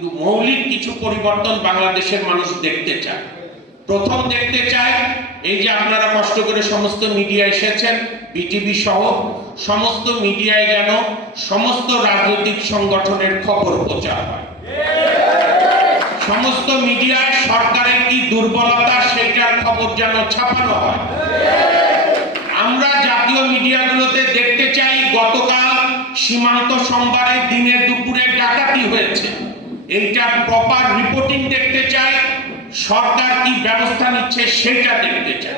কিন্তু মৌলিক কিছু পরিবর্তন বাংলাদেশের মানুষ দেখতে চায়। প্রথম দেখতে চায় এই যে আপনারা কষ্ট করে সমস্ত মিডিয়া এসেছেন, বিটিভি সহ সমস্ত মিডিয়ায় যেন সমস্ত রাজনৈতিক সংগঠনের খবর প্রচার হয়। সমস্ত মিডিয়ায় সরকারের কি দুর্বলতা সেটার খবর যেন ছাপানো হয়। আমরা জাতীয় মিডিয়াগুলোতে দেখতে চাই গতকাল সীমান্ত সোমবারে দিনে দুপুরে ডাকাতি হয়েছে, এইটার প্রপার রিপোর্টিং দেখতে চাই। সরকার কি ব্যবস্থা নিচ্ছে সেটা দেখতে চাই।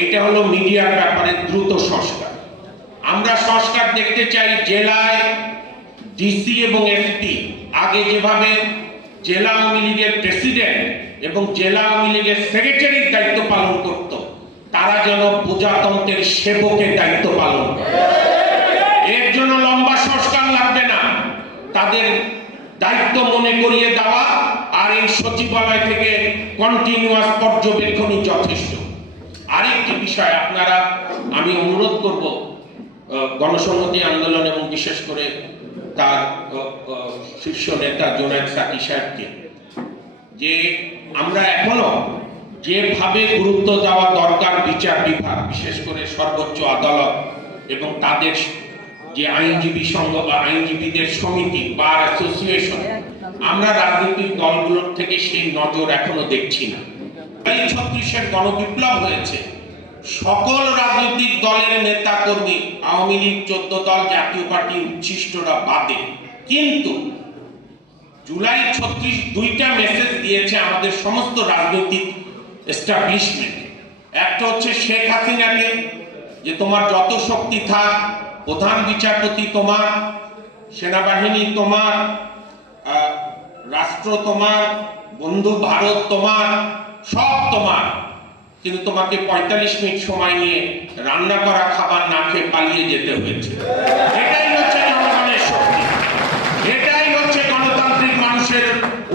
এইটা হলো মিডিয়ার ব্যাপারে দ্রুত সংস্কার। আমরা সংস্কার দেখতে চাই জেলায় ডিসি এবং এসপি আগে যেভাবে জেলা আওয়ামী লীগের প্রেসিডেন্ট এবং জেলা আওয়ামী লীগের সেক্রেটারির দায়িত্ব পালন করত, তারা যেন প্রজাতন্ত্রের সেবকের দায়িত্ব পালন করে। এর জন্য লম্বা সংস্কার লাগবে না, তাদের দায়িত্ব মনে করিয়ে দেওয়া আর এই সচিবালয় থেকে কন্টিনিউয়াস পর্যবেক্ষণই যথেষ্ট। আরেকটি বিষয় আপনারা, আমি অনুরোধ করব গণসংহতি আন্দোলন এবং বিশেষ করে তার শীর্ষ নেতা জুনায়েদ সাকি সাহেবকে, যে আমরা এখনো যেভাবে গুরুত্ব দেওয়া দরকার বিচার বিভাগ, বিশেষ করে সর্বোচ্চ আদালত এবং তাদের যে আইনজীবী সংঘ বা আইনজীবীদের সমিতি বা অ্যাসোসিয়েশন, আমরা রাজনৈতিক দলগুলোর থেকে সেই নজর এখনো দেখছি না। 36-এর গণবিপ্লব হয়েছে, সকল রাজনৈতিক দলের নেতা কর্মী, আওয়ামী লীগ 14 দল, জাতীয় পার্টি উচ্ছিষ্টরা বাদে, কিন্তু জুলাই 36 দুইটা মেসেজ দিয়েছে আমাদের সমস্ত রাজনৈতিক এস্টাবলিশমেন্ট। একটা হচ্ছে শেখ হাসিনাকে, যে তোমার যত শক্তি থাক, প্রধান বিচারপতি তোমার, সেনাবাহিনী তোমার, রাষ্ট্র তোমার, বন্ধু ভারত তোমার, সব তোমার, কিন্তু তোমাকে 45 মিনিট সময় নিয়ে রান্না করা খাবার না খেয়ে পালিয়ে যেতে হয়েছে। এটাই হচ্ছে জনগণের শক্তি, এটাই হচ্ছে গণতান্ত্রিক মানুষের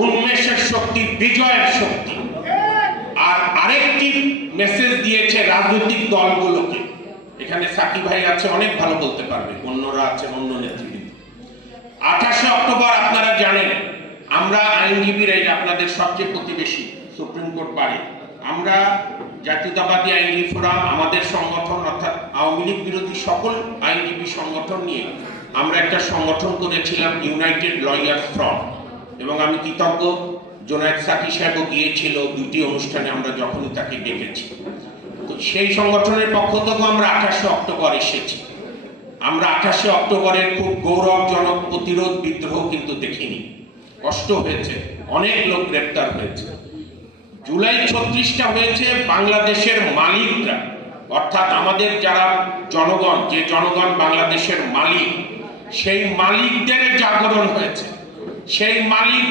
উন্মেষের শক্তি, বিজয়ের শক্তি। আর আরেকটি মেসেজ দিয়েছে রাজনৈতিক দলগুলোকে, এখানে সাকি ভাই আছে, অনেক ভালো বলতে পারবে, অন্যরা আছে, অন্য নেতৃবৃন্দ। 28শে অক্টোবর আপনারা জানেন আমরা আইনজীবীরা, আপনাদের সবচেয়ে প্রতিবেশী সুপ্রিম কোর্ট বাড়ি, আমরা জাতীয়তাবাদী আইনজীবী ফোরাম, আমাদের সংগঠন অর্থাৎ আওয়ামী লীগ বিরোধী সকল আইনজীবী সংগঠন নিয়ে আমরা একটা সংগঠন করেছিলাম, ইউনাইটেড লয়ার্স ফ্রন্ট, এবং আমি কৃতজ্ঞ জুনায়েদ সাকি সাহেবও গিয়েছিল দুইটি অনুষ্ঠানে আমরা যখনই তাকে ডেকেছি। তো সেই সংগঠনের পক্ষ থেকে আমরা 28শে অক্টোবর এসেছি। আমরা 28শে অক্টোবরের খুব গৌরবজনক প্রতিরোধ বিদ্রোহ কিন্তু দেখিনি, কষ্ট হয়েছে, অনেক লোক গ্রেপ্তার হয়েছে। জুলাই 36টা হয়েছে বাংলাদেশের মালিকরা, অর্থাৎ আমাদের যারা জনগণ, যে জনগণ বাংলাদেশের মালিক, সেই মালিকদের জাগরণ হয়েছে। সেই মালিক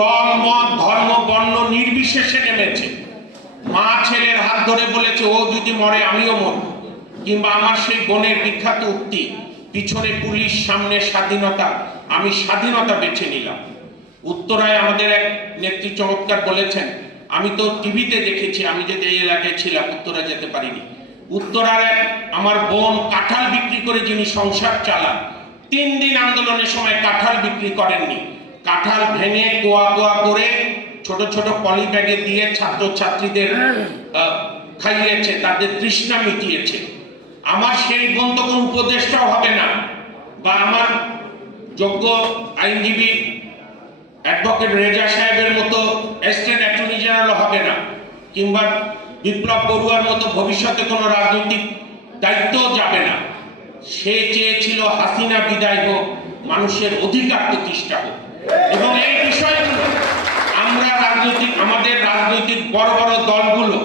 দল মত ধর্ম বর্ণ নির্বিশেষে নেমেছে। মা ছেলের হাত ধরে বলেছে ও যদি মরে আমিও মরব, কিংবা আমার সেই বোনের বিখ্যাত উক্তি, পিছনে পুলিশ সামনে স্বাধীনতা, আমি স্বাধীনতা বেছে নিলাম। উত্তরায় আমাদের এক নেত্রী চমৎকার বলেছেন, আমি তো টিভিতে দেখেছি, আমি যদি এই এলাকায় ছিলাম, উত্তরা যেতে পারিনি। উত্তরার আমার বোন কাঁঠাল বিক্রি করে যিনি সংসার চালান, 3 দিন আন্দোলনের সময় কাঁঠাল বিক্রি করেননি, কাঁঠাল ভেঙে কোয়া কোয়া করে ছোট ছোট পলি ব্যাগে দিয়ে ছাত্রছাত্রীদের খাইয়েছে, তাদের তৃষ্ণা মিটিয়েছে। আমার সেই বোন তো কোনো উপদেষ্টাও হবে না, বা আমার যোগ্য আইনজীবী অ্যাডভোকেট রেজা সাহেবের মতো অ্যাসিস্ট্যান্ট অ্যাটর্নি জেনারেল হবে না, কিংবা বিপ্লব বড়ুয়ার মতো ভবিষ্যতে কোনো রাজনৈতিক দায়িত্বও যাবে না। সে চেয়েছিল হাসিনা বিদায় হোক, মানুষের অধিকার প্রতিষ্ঠা হোক। এবং এই বিষয়গুলো আমরা আমাদের রাজনৈতিক বড় বড় দলগুলো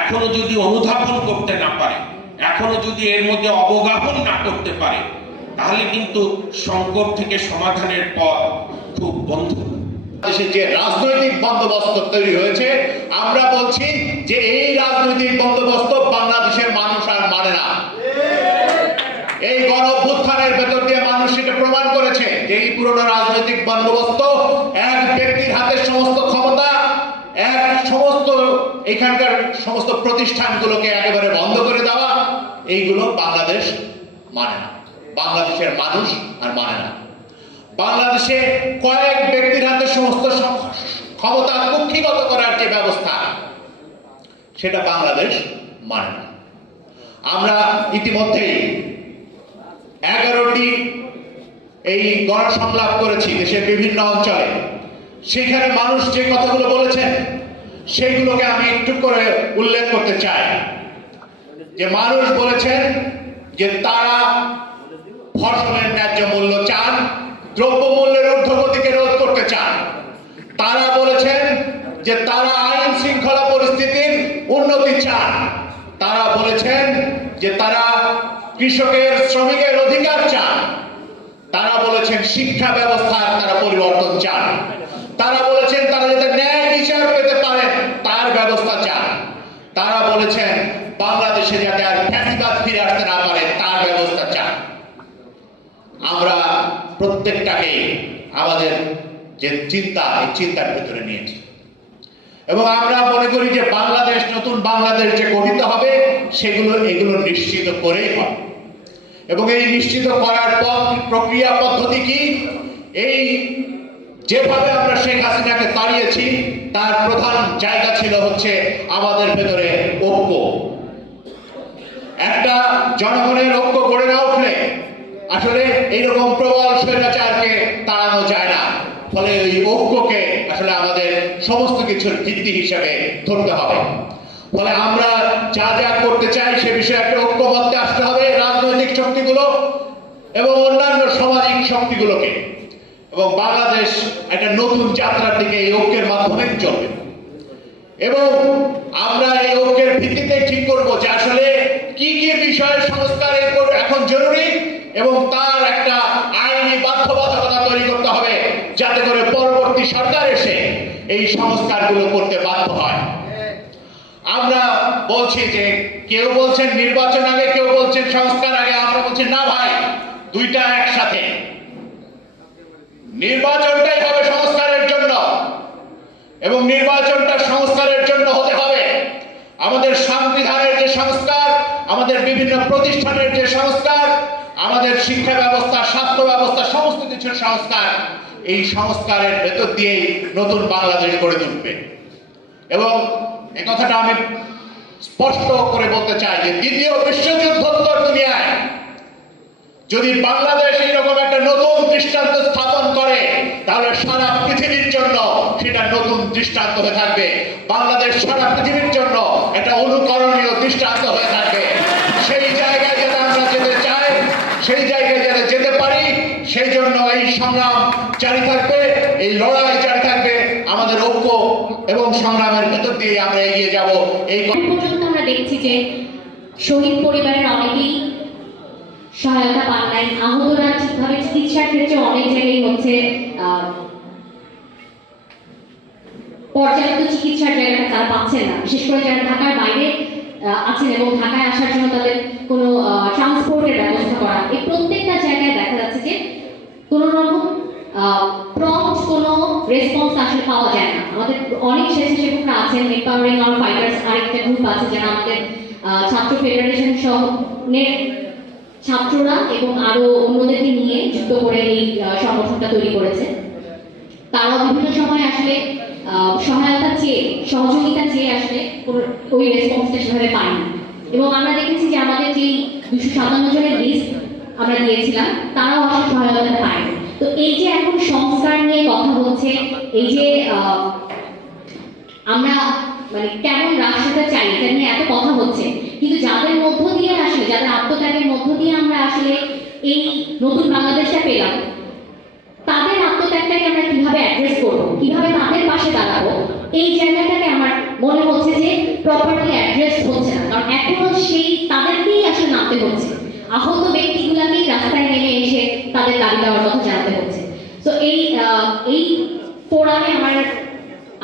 এখনো যদি অনুধাবন করতে না পারে, এখনো যদি এর মধ্যে অবগাহন না করতে পারে, তাহলে কিন্তু সংকট থেকে সমাধানের পথ খুব বন্ধ। দেশে যে রাজনৈতিক বন্দোবস্ত তৈরি হয়েছে, আমরা বলছি যে এই রাজনৈতিক বন্দোবস্ত বাংলাদেশের মানুষ আর মানে না। এই গণ অভ্যুত্থানের ভেতর দিয়ে মানুষ এটা প্রমাণ করেছে যে এই পুরনো রাজনৈতিক বন্দোবস্ত, এক ব্যক্তির হাতে সমস্ত ক্ষমতা, সমস্ত এখানকার সমস্ত প্রতিষ্ঠানগুলোকে একেবারে বন্ধ করে দেওয়া, এইগুলো বাংলাদেশ মানে না, বাংলাদেশের মানুষ আর মানে না। বাংলাদেশে কয়েক ব্যক্তির হাতে সমস্ত ক্ষমতা কুক্ষিগত করার যে ব্যবস্থা, সেটা বাংলাদেশ মানে না। আমরা ইতিমধ্যেই 11টি এই গণসংলাপ করেছি দেশের বিভিন্ন অঞ্চলে। সেখানে মানুষ যে কথাগুলো বলেছেন সেগুলোকে আমি একটু করে উল্লেখ করতে চাই। যে মানুষ বলেছেন যে তারা ফসলের ন্যায্য মূল্য চান, দ্রব্যমূল্যের ঊর্ধ্বগতিকে রোধ করতে চান। তারা বলেছেন যে তারা আইন শৃঙ্খলা পরিস্থিতির উন্নতি চান। তারা বলেছেন যে তারা কৃষকের, শ্রমিকের অধিকার চান। তারা বলেছেন শিক্ষা ব্যবস্থার তারা পরিবর্তন চান। তারা বলেছেন তারা যাতে ন্যায় বিচার পেতে পারেন তার ব্যবস্থা চান। তারা বলেছেন বাংলাদেশে যাতে আর ফ্যাসিবাদ ফিরে আসতে না পারে তার ব্যবস্থা চান। আমরা প্রত্যেকটাকে আমাদের যে চিন্তা, এই চিন্তার ভেতরে নিয়েছি এবং আমরা মনে করি যে বাংলাদেশ, নতুন বাংলাদেশ যে গঠিত হবে এগুলো নিশ্চিত করেই হবে। এবং এই নিশ্চিত করার প্রক্রিয়া পদ্ধতি কি? এই যেভাবে আমরা শেখ হাসিনাকে তাড়িয়েছি তার প্রধান জায়গা ছিল হচ্ছে আমাদের ভেতরে ঐক্য। একটা জনগণের ঐক্য গড়ে না উঠলে আসলে এইরকম প্রবল স্বৈরাচারকে তাড়ানো যায় না। ফলে এই ঐক্যকে আসলে আমাদের সমস্ত কিছুর ভিত্তি হিসেবে ধরতে হবে। ফলে আমরা যা যা করতে চাই সে বিষয়ে একটা ঐক্যবদ্ধে আসতে হবে, রাজনৈতিক শক্তিগুলো এবং অন্যান্য সামাজিক শক্তিগুলোকে। এবং বাংলাদেশ একটা নতুন যাত্রার দিকে এই ঐক্যের মাধ্যমে চলবে। এবং আমরা এই ঐক্যের ভিত্তিতে ঠিক করবো যে আসলে কি কি বিষয়ে সংস্কার এখন জরুরি এবং তার একটা আইনি বাধ্যবাধকতা তৈরি করতে হবে যাতে করে পরবর্তী সরকার এসে এই সংস্কারগুলো করতে বাধ্য হয়। আমরা বলছি যে কেউ বলছেন নির্বাচন আগে, কেউ বলছেন সংস্কার আগে। আমরা বলছি না ভাই, দুইটা একসাথে। নির্বাচনটাই হবে সংস্কারের জন্য এবং নির্বাচনটা সংস্কারের জন্য হতে হবে। আমাদের সংবিধানের যে সংস্কার, আমাদের বিভিন্ন প্রতিষ্ঠানের যে সংস্কার, আমাদের শিক্ষা ব্যবস্থা, স্বাস্থ্য ব্যবস্থা, সমস্ত কিছুর সংস্কার, এই সংস্কারের ভেতর দিয়েই নতুন বাংলাদেশ গড়ে তুলবে। এবং এই কথাটা আমি স্পষ্ট করে বলতে চাই যে দ্বিতীয় বিশ্বযুদ্ধোত্তর দুনিয়ায় যদি বাংলাদেশ এইরকম একটা নতুন দৃষ্টান্ত স্থাপন করে তাহলে সারা পৃথিবীর জন্য সেটা নতুন দৃষ্টান্ত হয়ে থাকবে। বাংলাদেশ সারা পৃথিবীর জন্য একটা অনুকরণীয় দৃষ্টান্ত হয়ে থাকবে। সেই জায়গায় যাতে আমরা যেতে চাই, সেই জায়গায় যাতে যেতে পারি, সেই জন্য এই সংগ্রাম জারি থাকবে, এই লড়াই জারি থাকবে। আমাদের ঐক্য এবং সংগ্রামের ভেতর দিয়ে আমরা এগিয়ে যাব। এই পর্যন্ত আমরা দেখছি যে শহীদ পরিবারের অনেকেই সহায়তা পান নাই। আহতরা ঠিকভাবে চিকিৎসার ক্ষেত্রে অনেক জায়গায় হচ্ছে পর্যাপ্ত চিকিৎসার জায়গাটা তারা পাচ্ছেন না, বিশেষ করে যারা ঢাকার বাইরে আছেন এবং ঢাকায় আসার জন্য তাদের কোনো ট্রান্সপোর্টের ব্যবস্থা করা, এই প্রত্যেকটা জায়গায় দেখা যাচ্ছে যে কোনো রকম প্রম্পট কোনো রেসপন্স আসলে পাওয়া যায় না। আমাদের অনেক স্বেচ্ছাসেবকরা আছেন, এম্পাওয়ারিং আওয়ার ফাইটার্স আরেকটা গ্রুপ আছে যারা আমাদের ছাত্র ফেডারেশন সহ ছাত্ররা এবং আরো অন্যদেরকে নিয়ে যুক্ত করে এই সংগঠনটা তৈরি করেছে। তারা বিভিন্ন সময় আসলে সহায়তা চেয়ে, সহযোগিতা চেয়ে আসলে ওই রেসপন্সটা সেভাবে পায়নি। এবং আমরা দেখেছি যে আমাদের যেই 257 জনের লিস্ট আমরা দিয়েছিলাম তারাও আসলে সহায়তা পায়নি। তো এই যে এখন সংস্কার নিয়ে কথা হচ্ছে, এই যে আমরা মানে কেমন রাষ্ট্রটা চাই এটা নিয়ে এত কথা হচ্ছে, কিন্তু যাদের মধ্য দিয়ে আসলে, যাদের আত্মত্যাগের মধ্য দিয়ে আমরা আসলে এই নতুন বাংলাদেশটা পেলাম, তাদের আত্মত্যাগটাকে আমরা কিভাবে অ্যাড্রেস করবো, কিভাবে তাদের পাশে দাঁড়াবো, এই জায়গাটাকে আমার মনে হচ্ছে যে প্রপারলি অ্যাড্রেস হচ্ছে না। কারণ এখনো সেই তাদেরকেই আসলে নামতে হচ্ছে, আহত ব্যক্তিগুলাকেই রাস্তায় নেমে এসে তাদের দাবি দেওয়ার কথা জানাতে হচ্ছে। তো এই ফোরামে আমার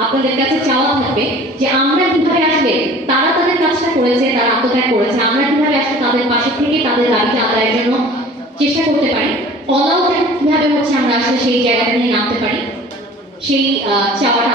আপনাদের কাছে চাওয়া থাকবে যে আমরা কিভাবে আসলে, তারা তাদের কাজটা করেছে, তারা আত্মত্যাগ করেছে, আমরা কিভাবে আসলে তাদের পাশে থেকে তাদের দাবিটা আদায়ের জন্য চেষ্টা করতে পারি, অল আউট কিভাবে হচ্ছে আমরা আসলে সেই জায়গাটা নিয়ে নামতে পারি, সেই চাওয়াটা